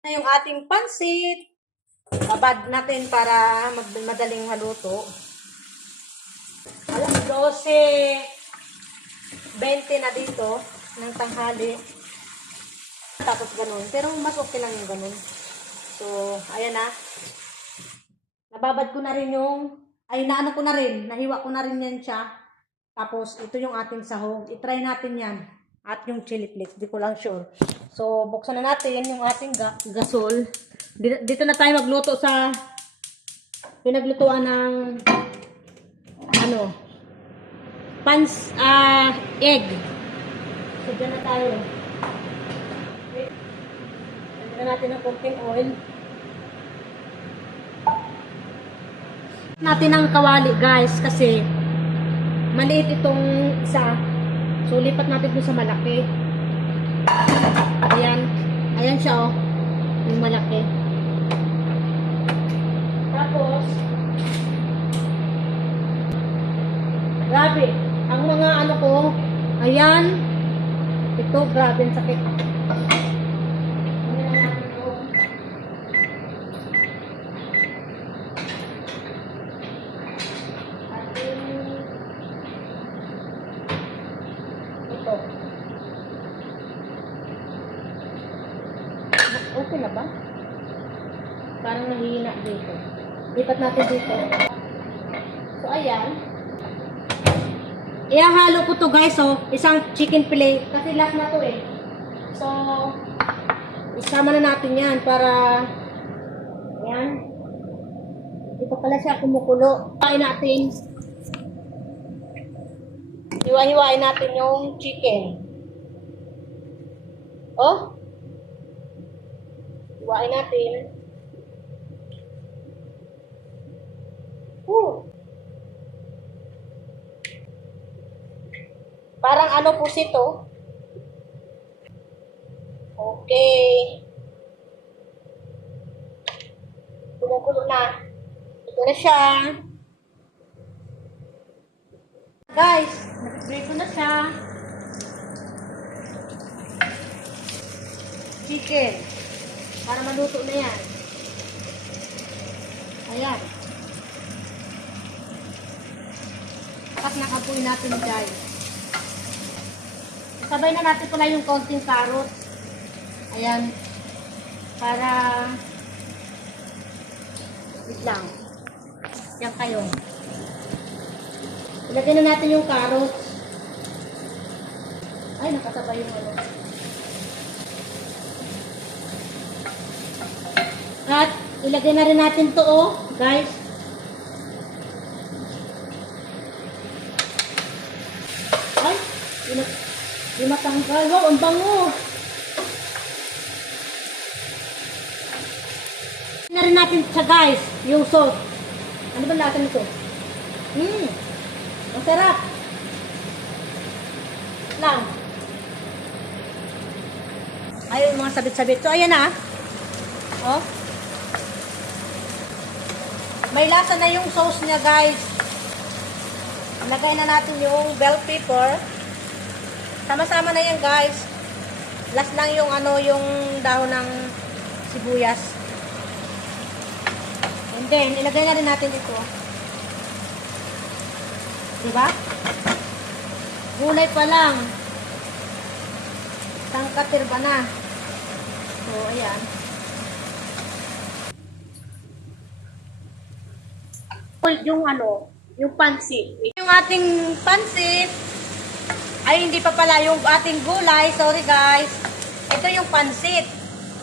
Na yung ating pansit. Babad natin para madaling haluto. Alas 12:20 na dito ng tanghali. Tapos ganun. Pero mas okay lang yung ganun. So, ayan na. Nababad ko na rin naano ko na rin. Nahiwa ko na rin yan siya. Tapos, ito yung ating sahog. I-try natin yan. At yung chili flakes. Di ko lang sure. So, buksan na natin yung ating gasol. Dito na tayo magluto sa pinaglutuan ng egg. So, dyan na tayo. Lagyan na natin ng konting oil. Natin ang kawali, guys, kasi maliit itong isa. So, lipat natin dun sa malaki. Ayan. Ayan siya, oh. Yung malaki. Tapos, grabe. Ang mga ano ko, ayan. Ito, grabe ang sakit. Ito. Okay na ba? Parang nahihina dito. Lipat natin dito. So, ayan. Ihahalo ko to, guys, oh. Isang chicken fillet. Kasi last na to, eh. So, isama na natin yan para, ayan. Ito pala siya kumukulo. Hiwain natin. Hiwa-hiwain natin yung chicken. Oh. Hiwain natin. Parang ano po sito. Okay. Kumukulo na. Ito na siya. Guys, nag-prito na siya. Chicken. Para maluto na yan. Ayan. Tapos nakapoy natin, guys. Sabay na natin pala yung konting carrots. Ayan. Para wait lang. Yan kayo. Ilagay na natin yung carrots. Ay, nakasabay yung ano. At ilagay na rin natin to, oh, guys. Ay, di matanggal. Wow, ang bango. Na rin natin siya, guys, yung sauce. Ano ba natin ito? Ang sarap. Lang. Ayun, mga sabit-sabit. So, ayan na. Oh. May lasa na yung sauce niya, guys. Lagay na natin yung bell pepper. Sama-sama na yan, guys. Last lang yung yung dahon ng sibuyas. And then, ilagay na rin natin ito. Diba? Gulay pa lang. Tangkatir ba na? So, ayan. Yung pansit. Yung ating pansit, ay hindi pa pala yung ating gulay. Sorry, guys. Ito yung pansit.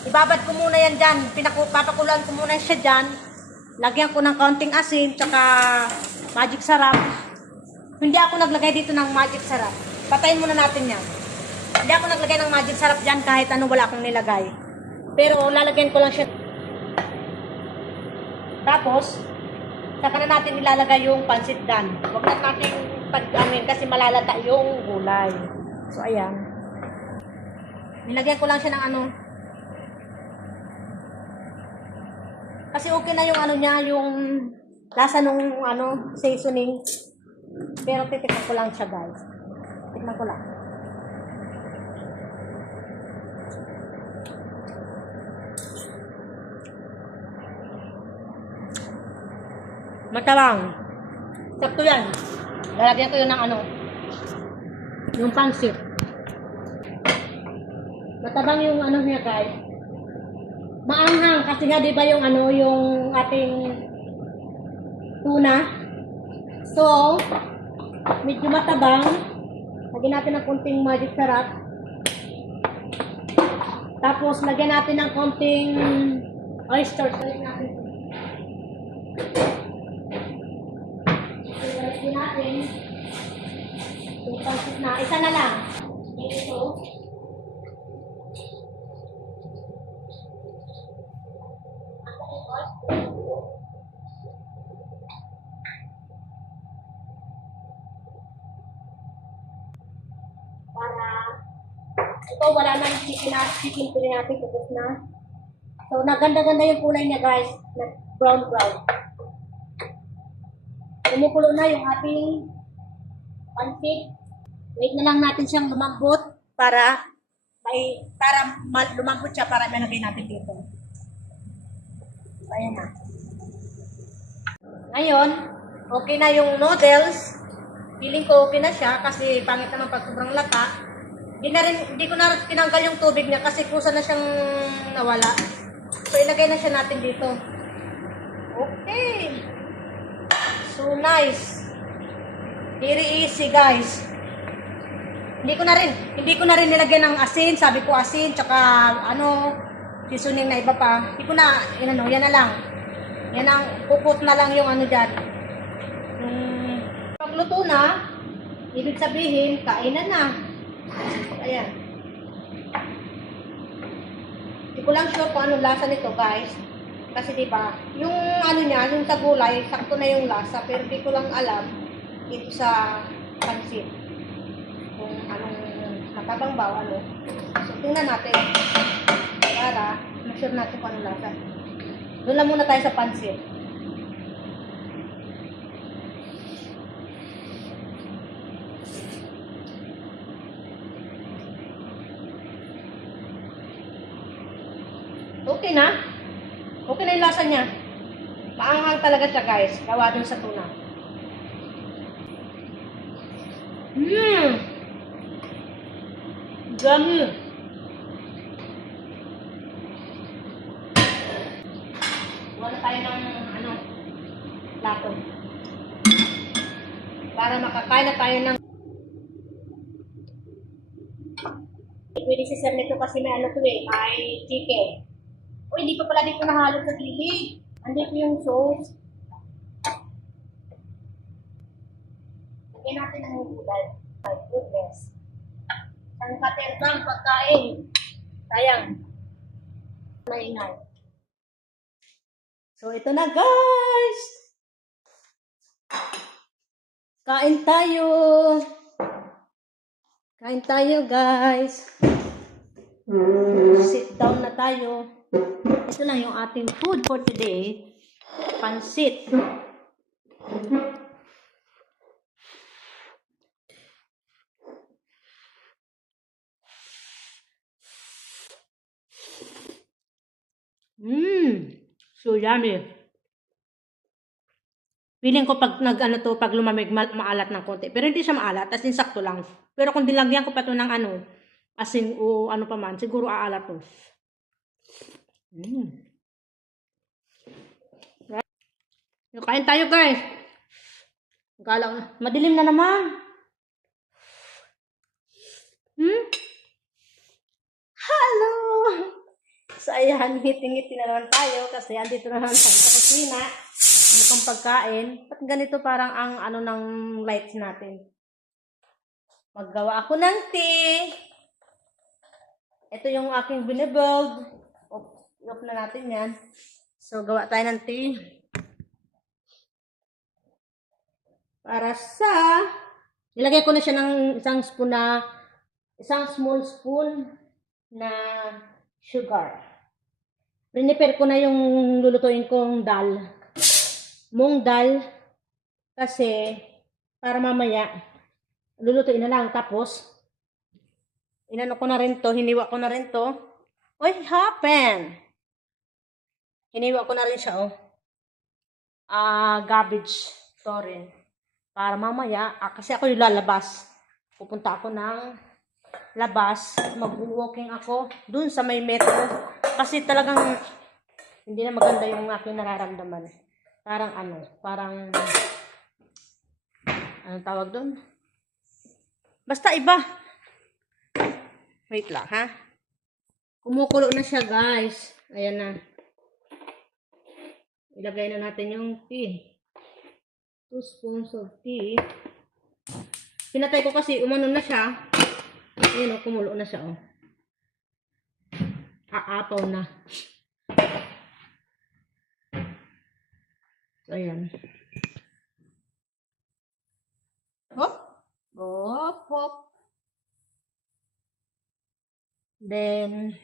Ibabad ko muna yan dyan. Papakulan ko muna siya dyan. Lagyan ko ng kaunting asin, tsaka magic sarap. Hindi ako naglagay dito ng magic sarap. Patayin muna natin yan. Hindi ako naglagay ng magic sarap dyan kahit ano wala akong nilagay. Pero lalagyan ko lang siya. Tapos, saka na natin ilalagay yung pansit dan. Huwag na natin pag-amin kasi malalata yung gulay. So, ayan. Nilagyan ko lang siya ng kasi okay na yung niya, yung lasa nung seasoning. Pero titikman ko lang siya, guys. Tikman ko lang. Matabang. Sakto yan. Lalagyan ko yun ng ano. Yung pansit. Matabang yung ano niya guys. Maanghang kasi nga 'di ba yung ano yung ating tuna. So, medyo matabang. Lagyan natin ng konting magic sarap. Tapos lagyan natin ng konting oyster. Lagyan natin. Lagyan natin. Yung pansit na. Isa na lang. Ito. Para ito wala na yung chicken pili natin tapos na. So naganda-ganda yung kulay niya guys, na brown. Kumukulo na yung ating pancit. Wait na lang natin siyang lumambot para lumambot siya para malagay natin dito. So, ayan na. Ngayon, okay na yung noodles. Feeling ko okay na siya kasi pangit naman pag sobrang lata. Hindi ko na tinanggal yung tubig niya kasi kusa na siyang nawala. So ilagay na siya natin dito. Okay. So nice. Very easy guys. Hindi ko na rin nilagyan ng asin. Sabi ko asin tsaka ano seasoning na iba pa. Hindi ko na yan na lang. Yan ang kukut na lang yung ano diyan. Pagluto na, ibig sabihin kainan na. Ayan. Hindi ko lang sure kung anong lasa nito, guys. Kasi diba, yung ano niya, yung sa gulay, sakto na yung lasa. Pero hindi ko lang alam dito sa pansit. Kung anong matabang ba, ano. So, tingnan natin. Para ma-sure natin kung anong lasa. Doon lang muna tayo sa pansit. Okay na. Okay na yung lasa niya. Maanghang talaga siya guys. Gawa dun sa tuna. Dami. Wala tayo ng ano, plato. Para makakain na tayo ng pwede si sir nito kasi may ano to eh, may chicken. Uy, hindi pa pala dito nahalo sa gilid. Andito yung sauce. Lagyan natin ng gulay. My goodness. Ang katergang pagkain. Sayang. Maingay. So, ito na guys. Kain tayo. Kain tayo guys. Sit down na tayo. Ito lang yung ating food for today. Pansit. So yummy. Feeling ko pag pag lumamig, maalat ng konti. Pero hindi siya maalat, as in sakto lang. Pero kung dilagyan ko pa to ng ano, asin o ano pa man, siguro aalat to. Kain tayo guys. Galaw na. Madilim na naman. Hello! So ayan, ngiti-ngiti na naman tayo kasi andito na naman tayo sa kusina. Mukhang pagkain. Ba't ganito parang ang ano ng lights natin? Maggawa ako ng tea. Ito yung aking binibuild. Off na natin yan. So gawa tayo ng tea. Para sa nilagay ko na siya ng isang small spoon na sugar. Prepare ko na yung lulutuin kong dal. Mung dal kasi para mamaya lulutuin na lang tapos inano ko na rin to, hiniwa ko na rin to. What happened? Hiniwa ko na rin siya oh. garbage to rin. Para mamaya, kasi ako yung lalabas. Pupunta ako ng labas. Mag-walking ako dun sa may metro. Kasi talagang hindi na maganda yung aking nararamdaman. Parang anong tawag dun? Basta iba. Wait lang, ha? Kumukulo na siya, guys. Ayan na. Ilagay na natin yung tea. 2 spoons of tea. Pinatay ko kasi umano na siya. Ayan o, kumulo na siya o. Aapaw na. So, ayan. Hop. Hop, hop. Then,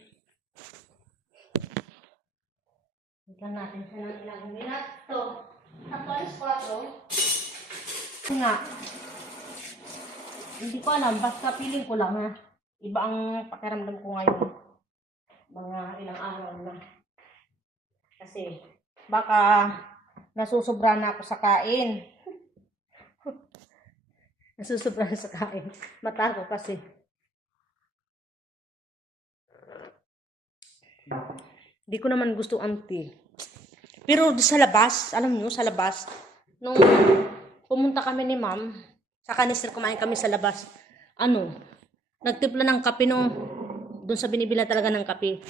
tignan natin siya ng ilang minuto. Tapos 4. Nga. Hindi ko alam, basta feeling ko lang ha. Iba ang pakiramdam ko ngayon. Mga ilang araw na. Kasi, baka nasusobra na ako sa kain. Nasusobra na sa kain. Mata ko kasi. Hindi ko naman gusto ang tea. Pero sa labas, alam nyo, sa labas, nung pumunta kami ni ma'am, sa kanister kumain kami sa labas, nagtimpla ng kape doon sa binibila talaga ng kape.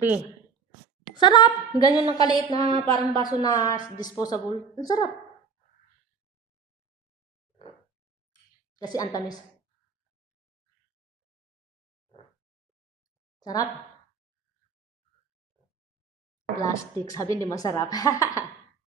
Tea. Sarap! Ganyan ng kaliit na parang baso na disposable. Ang sarap. Kasi ang tamis. Sarap. Plastic, sabi hindi masarap.